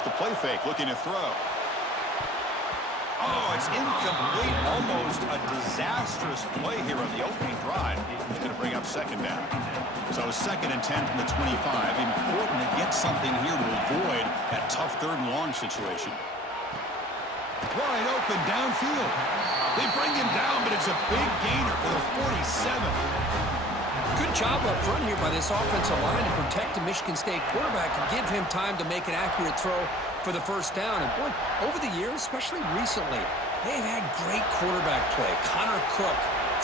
off the play fake, looking to throw. Oh, it's incomplete. Almost a disastrous play here on the opening drive. He's going to bring up second down. So 2nd and 10 from the 25. Important to get something here to avoid that tough 3rd and long situation. Wide open downfield. They bring him down, but it's a big gainer for the 47. Good job up front here by this offensive line to protect the Michigan State quarterback and give him time to make an accurate throw for the first down. And boy, over the years, especially recently, they've had great quarterback play. Connor Cook,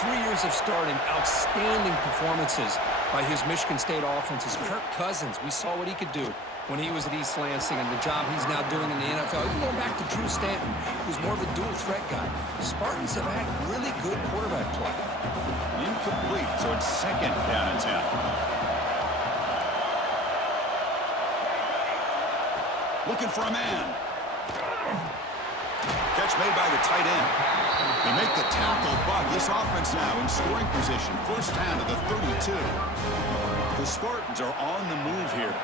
3 years of starting, outstanding performances by his Michigan State offenses. Kirk Cousins, we saw what he could do when he was at East Lansing and the job he's now doing in the NFL. Even going back to Drew Stanton, who's more of a dual threat guy. Spartans have had really good quarterback play. Incomplete, so it's 2nd down and 10. Looking for a man. Catch made by the tight end. They make the tackle, but this offense now in scoring position. First down to the 32. The Spartans are on the move here.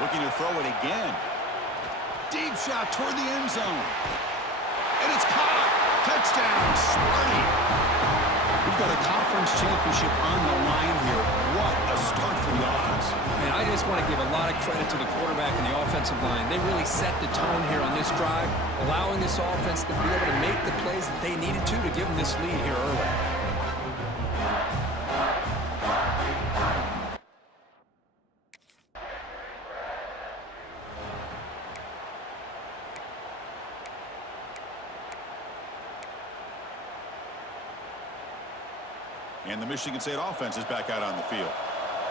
Looking to throw it again. Deep shot toward the end zone. And it's caught. Touchdown, Sparty. We've got a conference championship on the line here. What a start for the offense. Man, I just want to give a lot of credit to the quarterback and the offensive line. They really set the tone here on this drive, allowing this offense to be able to make the plays that they needed to give them this lead here early. And the Michigan State offense is back out on the field.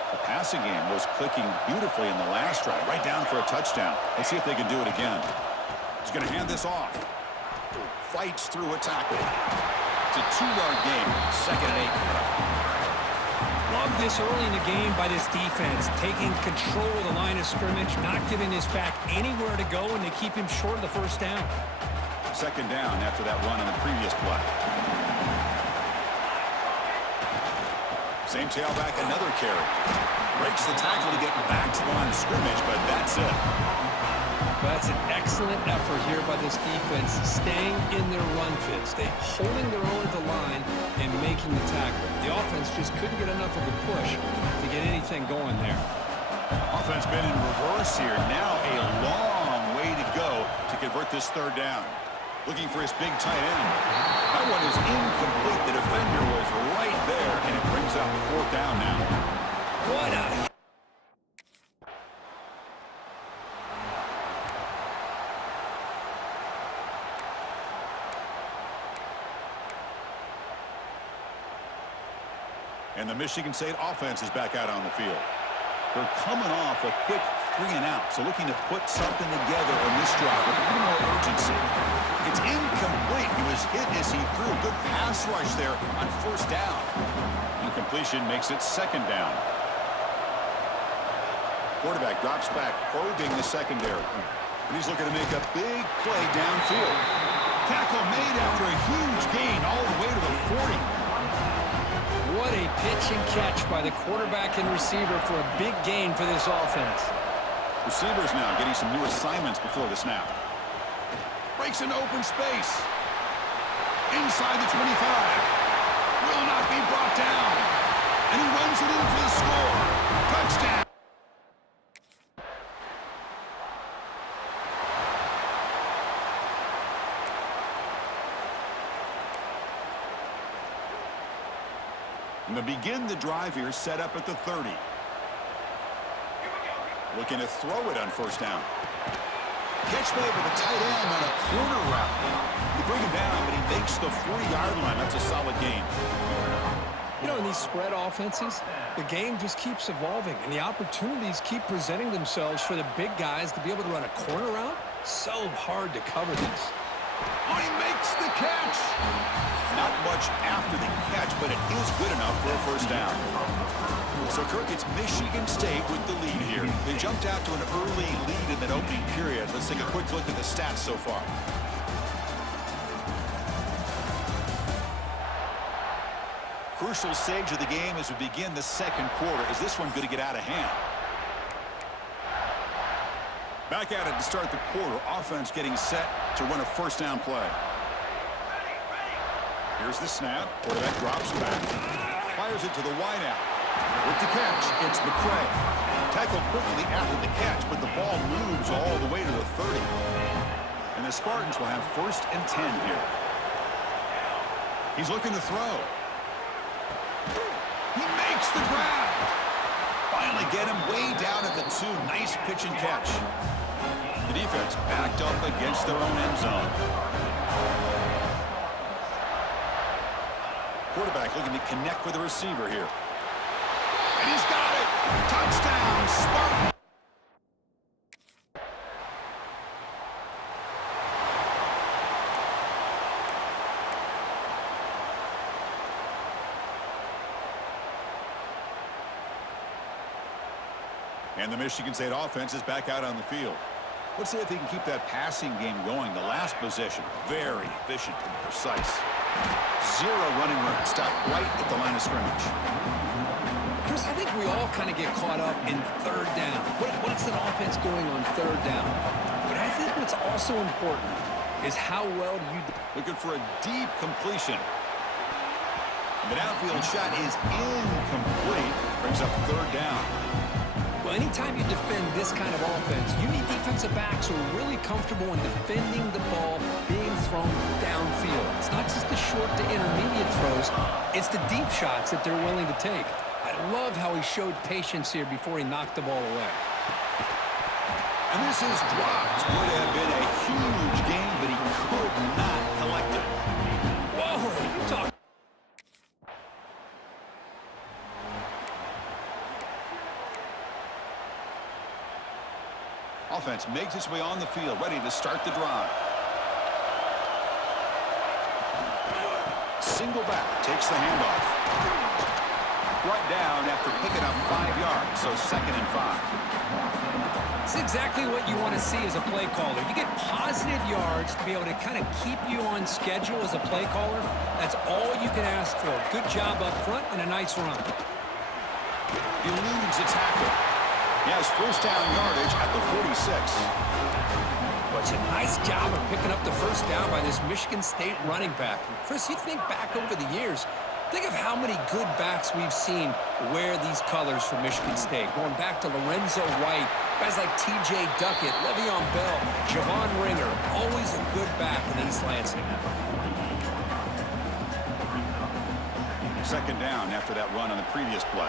The passing game was clicking beautifully in the last drive, right down for a touchdown. Let's see if they can do it again. He's going to hand this off. Fights through a tackle. It's a 2-yard gain, 2nd and 8. Love this early in the game by this defense, taking control of the line of scrimmage, not giving this back anywhere to go, and they keep him short of the first down. 2nd down after that run on the previous play. Same tailback, another carry. Breaks the tackle to get back to the line of scrimmage, but that's it. That's an excellent effort here by this defense, staying in their run fit, holding their own at the line and making the tackle. The offense just couldn't get enough of a push to get anything going there. Offense been in reverse here. Now a long way to go to convert this 3rd down. Looking for his big tight end. That one is incomplete. The defender was right there, and it brings up 4th down now. What a... And the Michigan State offense is back out on the field. They're coming off a quick 3-and-out, so looking to put something together on this drive with a little more urgency. It's incomplete. He was hit as he threw. Good pass rush there on 1st down. Incompletion makes it 2nd down. Quarterback drops back, probing the secondary. And he's looking to make a big play downfield. Tackle made after a huge gain all the way to the 40. What a pitch and catch by the quarterback and receiver for a big gain for this offense. Receivers now getting some new assignments before the snap. Breaks into open space. Inside the 25. Will not be brought down. And he runs it in for the score. Touchdown. And to begin the drive here, set up at the 30. Looking to throw it on 1st down. Catch made with a tight end on a corner route. They bring him down, but he makes the 40-yard line. That's a solid gain. You know, in these spread offenses, the game just keeps evolving, and the opportunities keep presenting themselves for the big guys to be able to run a corner route. So hard to cover these. Oh, he makes the catch. Not much after the catch, but it is good enough for a 1st down. So, Kirk, it's Michigan State with the lead here. They jumped out to an early lead in that opening period. Let's take a quick look at the stats so far. Crucial stage of the game as we begin the 2nd quarter. Is this one going to get out of hand? Back at it to start the quarter. Offense getting set to run a first down play. Here's the snap. Quarterback drops back. Fires it to the wideout. With the catch, it's McCray. Tackled quickly after the catch, but the ball moves all the way to the 30. And the Spartans will have 1st and 10 here. He's looking to throw. He makes the grab. Finally get him way down at the 2. Nice pitch and catch. The defense backed up against their own end zone. Quarterback looking to connect with the receiver here. And he's got it. Touchdown, Spartan. And the Michigan State offense is back out on the field. Let's see if they can keep that passing game going. The last possession, very efficient and precise. 0 running room, stopped right at the line of scrimmage. Chris, I think we all kind of get caught up in 3rd down. What's an offense going on 3rd down? But I think what's also important is how well do you... Looking for a deep completion. The downfield shot is incomplete. Brings up 3rd down. Well, anytime you defend this kind of offense, you need defensive backs who are really comfortable in defending the ball being thrown downfield. It's not just the short to intermediate throws, it's the deep shots that they're willing to take. I love how he showed patience here before he knocked the ball away. And this is dropped. Would have been a huge game, but he could not collect it. Whoa, you talk. Offense makes its way on the field, ready to start the drive. Single back, takes the handoff. Brought down after picking up 5 yards, so 2nd and 5. It's exactly what you want to see as a play caller. You get positive yards to be able to kind of keep you on schedule as a play caller. That's all you can ask for. Good job up front and a nice run. Eludes a tackle. He has 1st down yardage at the 46. Well, it's a nice job of picking up the 1st down by this Michigan State running back. And Chris, you think back over the years, think of how many good backs we've seen wear these colors for Michigan State. Going back to Lorenzo White, guys like T.J. Duckett, Le'Veon Bell, Javon Ringer, always a good back in East Lansing. 2nd down after that run on the previous play.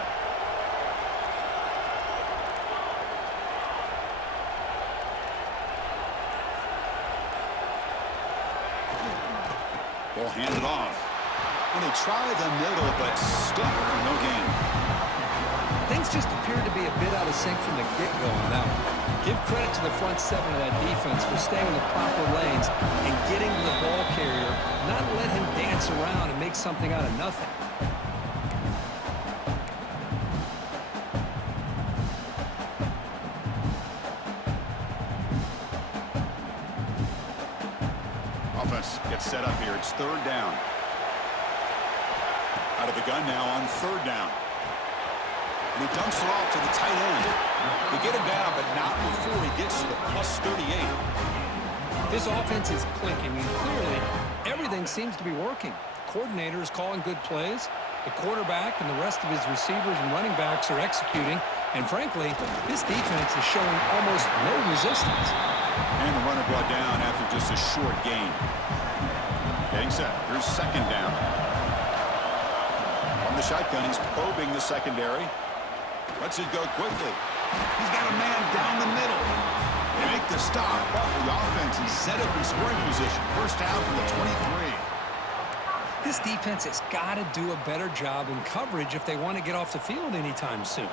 Ball handed off. And they try the middle, but stuck for no gain. Things just appeared to be a bit out of sync from the get-go on that one. Give credit to the front 7 of that defense for staying in the proper lanes and getting to the ball carrier, not let him dance around and make something out of nothing. Offense gets set up here. It's 3rd down. Out of the gun now on 3rd down. And he dumps it off to the tight end. They get him down, but not before he gets to the plus 38. This offense is clicking, and clearly everything seems to be working. The coordinator is calling good plays. The quarterback and the rest of his receivers and running backs are executing. And frankly, this defense is showing almost no resistance. And the runner brought down after just a short gain. Getting set. Here's 2nd down. From the shotgun, he's probing the secondary. Lets it go quickly. He's got a man down the middle. They make the stop, but the offense is set up in scoring position. 1st down from the 23. This defense has got to do a better job in coverage if they want to get off the field anytime soon.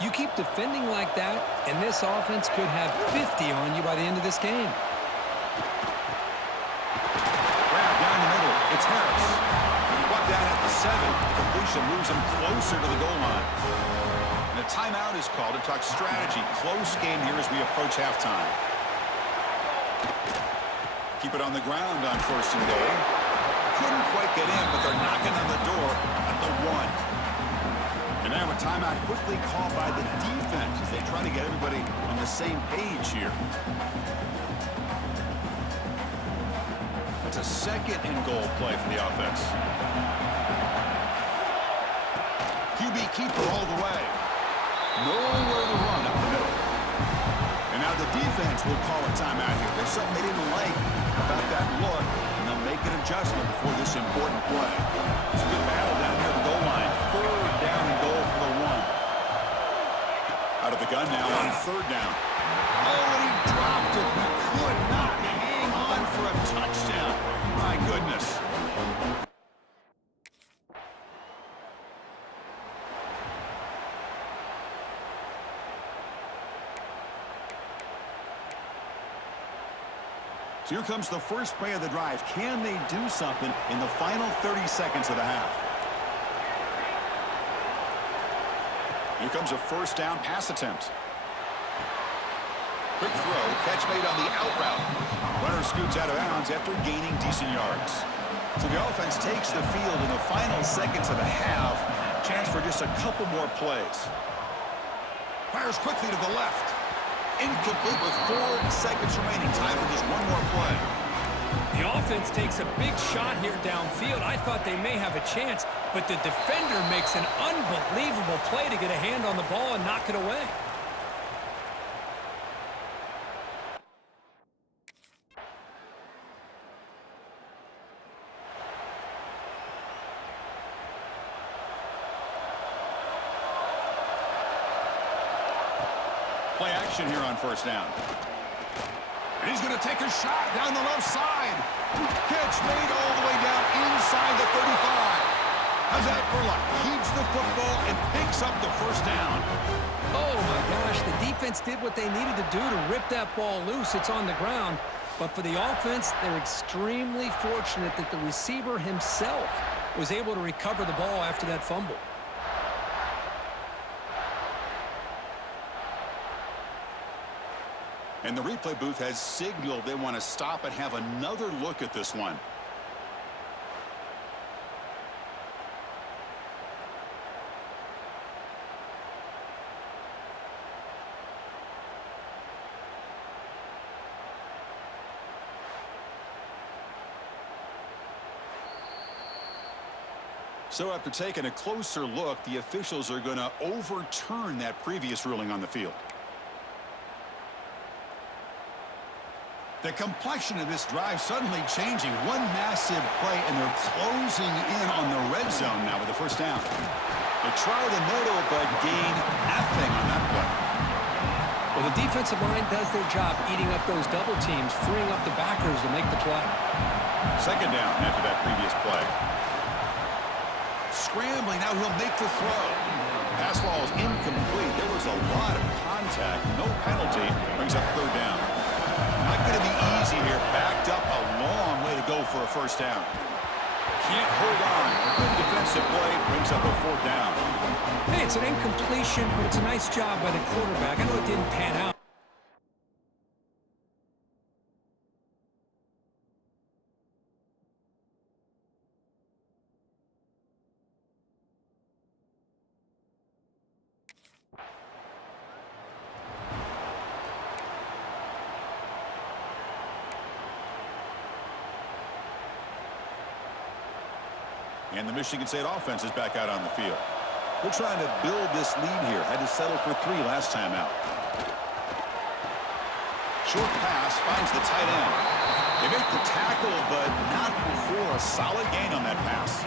You keep defending like that, and this offense could have 50 on you by the end of this game. Grab down the middle. It's Harris. Brought down at the 7. The completion moves him closer to the goal line. And a timeout is called to talk strategy. Close game here as we approach halftime. Keep it on the ground on 1st and goal. Couldn't quite get in, but they're knocking on the door at the 1. And now a timeout quickly called by the defense as they try to get everybody on the same page here. It's a second and goal play for the offense. QB keeper all the way. Nowhere to run up the middle. And now the defense will call a timeout here. There's something they didn't like about that look, and they'll make an adjustment before this important play. It's a good battle down near the goal line. Third down and goal for the one. Out of the gun now on third down. Oh, and he dropped it. He could not hang on for a touchdown. My goodness. So here comes the first play of the drive. Can they do something in the final 30 seconds of the half? Here comes a first down pass attempt. Quick throw, catch made on the out route. Runner scoots out of bounds after gaining decent yards. So the offense takes the field in the final seconds of the half. Chance for just a couple more plays. Fires quickly to the left. Incomplete with 4 seconds remaining. Time for just one more play. The offense takes a big shot here downfield. I thought they may have a chance, but the defender makes an unbelievable play to get a hand on the ball and knock it away. Play action here on first down. And he's going to take a shot down the left side. Catch made all the way down inside the 35. How's that for luck? Keeps the football and picks up the first down. Oh, my gosh. The defense did what they needed to do to rip that ball loose. It's on the ground. But for the offense, they're extremely fortunate that the receiver himself was able to recover the ball after that fumble. And the replay booth has signaled they want to stop and have another look at this one. So after taking a closer look, the officials are going to overturn that previous ruling on the field. The complexion of this drive suddenly changing. One massive play, and they're closing in on the red zone now with the first down. They try the middle, but gain nothing on that play. Well, the defensive line does their job eating up those double teams, freeing up the backers to make the play. Second down after that previous play. Scrambling, now he'll make the throw. Pass ball is incomplete. There was a lot of contact. No penalty. Brings up third down. Not going to be easy here. Backed up a long way to go for a first down. Can't hold on. Good defensive play. Brings up a fourth down. Hey, it's an incompletion, but it's a nice job by the quarterback. I know it didn't pan out. And the Michigan State offense is back out on the field. They're trying to build this lead here. Had to settle for 3 last time out. Short pass finds the tight end. They make the tackle, but not before a solid gain on that pass.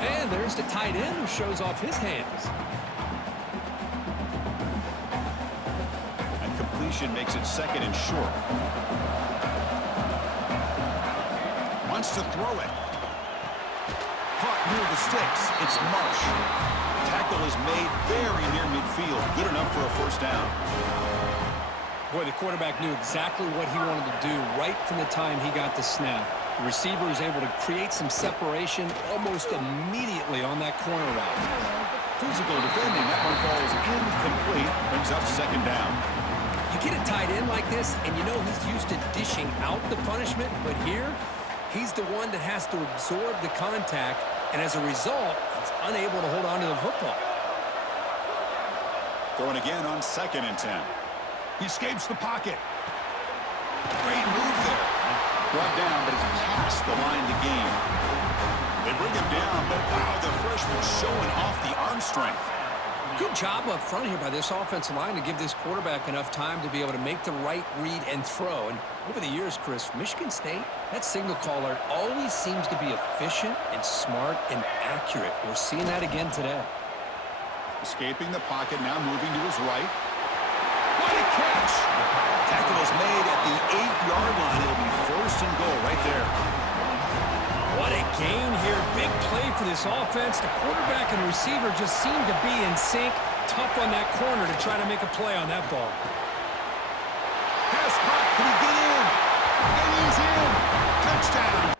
And there's the tight end who shows off his hands. And completion makes it second and short. Wants to throw it. Caught near the sticks. It's Marsh. Tackle is made very near midfield. Good enough for a first down. Boy, the quarterback knew exactly what he wanted to do right from the time he got the snap. The receiver was able to create some separation almost immediately on that corner route. Physical defending. That one falls incomplete. Brings up second down. You get a tight end like this, and you know he's used to dishing out the punishment, but here, he's the one that has to absorb the contact, and as a result, He's unable to hold on to the football. Throwing again on 2nd and 10. He escapes the pocket. Great move there. Brought down, but it's past the line to gain. They bring him down, but wow, the freshman showing off the arm strength. Good job up front here by this offensive line to give this quarterback enough time to be able to make the right read and throw. And over the years, Chris, Michigan State, that signal caller always seems to be efficient and smart and accurate. We're seeing that again today. Escaping the pocket, now moving to his right. What a catch! Tackle is made at the 8-yard line. It'll be 1st and goal right there. What a gain here. Big play for this offense. The quarterback and receiver just seem to be in sync. Tough on that corner to try to make a play on that ball. Pass caught. Can he get in? And he's in. Touchdown.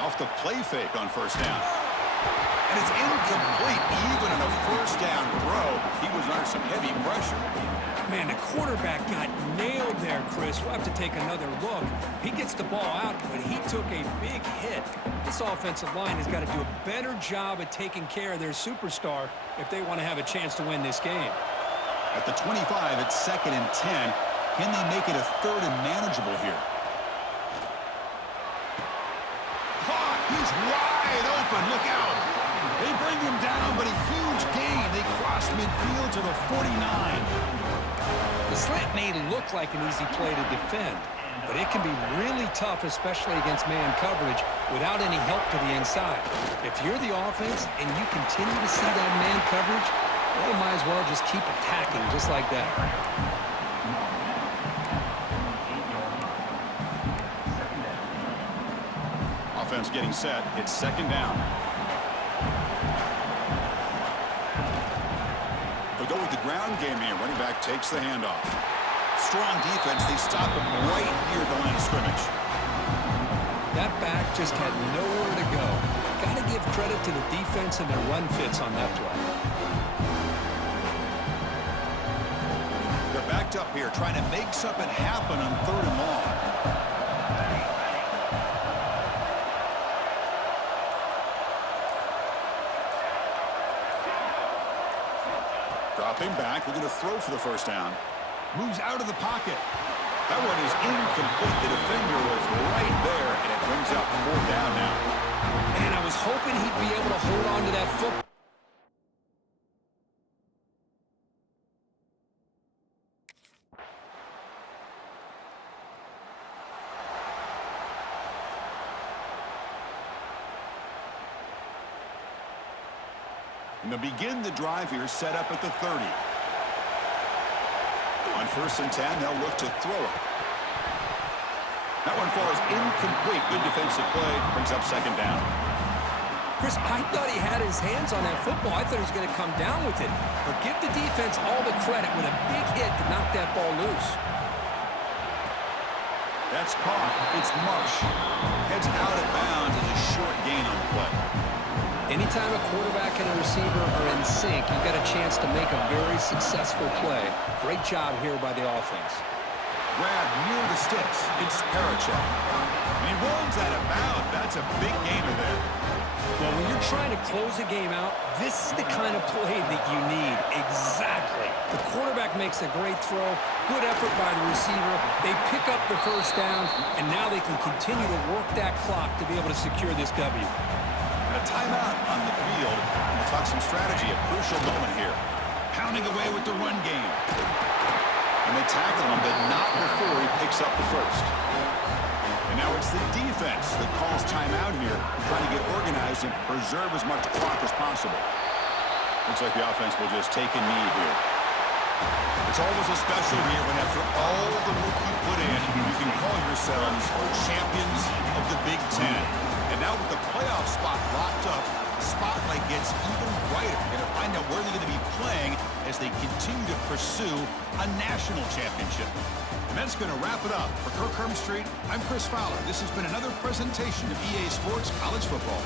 Off the play fake on 1st down. And it's incomplete. Even on a 1st down throw, he was under some heavy pressure. Man, the quarterback got nailed there, Chris. We'll have to take another look. He gets the ball out, but he took a big hit. This offensive line has got to do a better job at taking care of their superstar if they want to have a chance to win this game. At the 25, it's 2nd and 10. Can they make it a 3rd and manageable here? He's wide open. Look out. They bring him down, but a huge gain. They cross midfield to the 49. The slant may look like an easy play to defend, but it can be really tough, especially against man coverage, without any help to the inside. If you're the offense and you continue to see that man coverage, well, you might as well just keep attacking just like that. Offense getting set. It's 2nd down. They'll go with the ground game here. Running back takes the handoff. Strong defense. They stop him right here at the line of scrimmage. That back just had nowhere to go. Got to give credit to the defense and their run fits on that play. They're backed up here trying to make something happen on 3rd and long. Dropping back, looking to throw for the 1st down. Moves out of the pocket. That one is incomplete. The defender was right there, and it brings up 4th down now. Man, I was hoping he'd be able to hold on to that football. And they'll begin the drive here, set up at the 30. On 1st and 10, they'll look to throw it. That one falls incomplete. Good defensive play. Brings up 2nd down. Chris, I thought he had his hands on that football. I thought he was going to come down with it. But give the defense all the credit with a big hit to knock that ball loose. That's caught. It's Marsh. Heads out of bounds as a short gain on the play. Anytime a quarterback and a receiver are in sync, you've got a chance to make a very successful play. Great job here by the offense. Grab near the sticks. It's Parachek. And he runs out of bounds. That's a big gainer there. Well, when you're trying to close a game out, this is the kind of play that you need. Exactly. The quarterback makes a great throw. Good effort by the receiver. They pick up the 1st down, and now they can continue to work that clock to be able to secure this W. A timeout on the field. We'll talk some strategy. A crucial moment here. Pounding away with the run game. And they tackle him, but not before he picks up the 1st. And now it's the defense that calls timeout here, trying to get organized and preserve as much clock as possible. Looks like the offense will just take a knee here. It's always a special year when after all the work you put in, you can call yourselves champions of the Big Ten. And now with the playoff spot locked up, the spotlight gets even brighter. We're going to find out where they're going to be playing as they continue to pursue a national championship. And that's going to wrap it up. For Kirk Hermstreet, I'm Chris Fowler. This has been another presentation of EA Sports College Football.